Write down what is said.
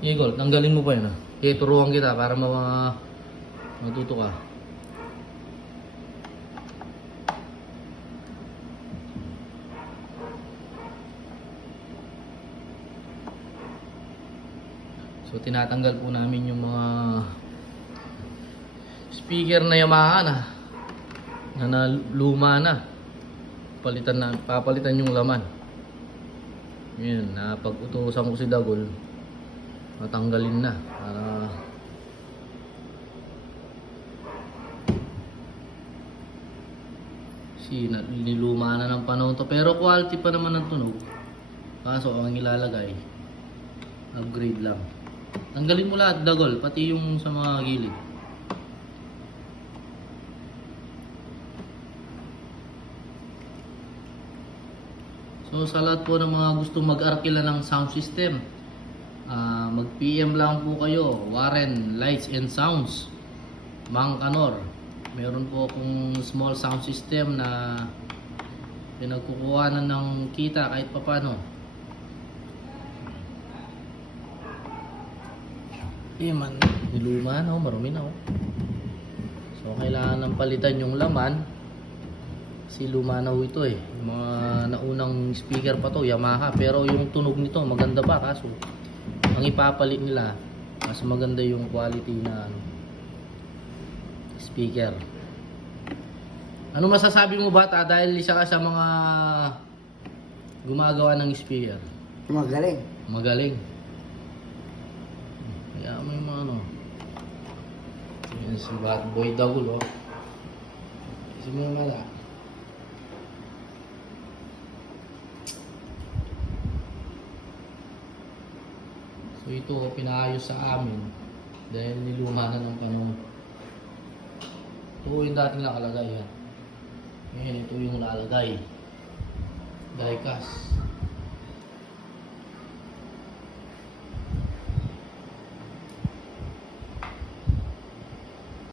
Igol, tanggalin mo pa yun ah. Okay, turuan kita para ma matuto ka. So tinatanggal po namin yung mga speaker na Yamaha na na, na luma na. Palitan na papalitan yung laman. Yun, na pag utusan ko si Dagol, matanggalin na. Para si na, niluma na ng panahon to. Pero quality pa naman ng tunog. Kaso ang ilalagay upgrade lang. Tanggalin mo lahat dagol pati yung sa mga gilid. So sa lahat po ng mga gusto mag-arkila ng sound system, ah, mag-PM lang po kayo, Warren Lights and Sounds, Mang Kanor. Meron po akong small sound system na pinagkukuhanan ng kita kahit papano. Eh man, niluma na oh, marumi na oh. So kailangan ng palitan yung laman. Si Lumanaw ito eh. Yung mga naunang speaker pa to, Yamaha. Pero yung tunog nito, maganda pa. Kaso, ang ipapalit nila, mas maganda yung quality na ano, speaker. Ano masasabi mo bata dahil isa ka sa mga gumagawa ng speaker? Magaling. Magaling. Kaya mo yung ano. Yan si Bad Boy Dagul oh. Kasi mo yung mala. So ito pinaayos sa amin dahil niluma na ng panahon. Ito yung dating nakalagay ha. Ngayon ito yung nalagay. Diecast.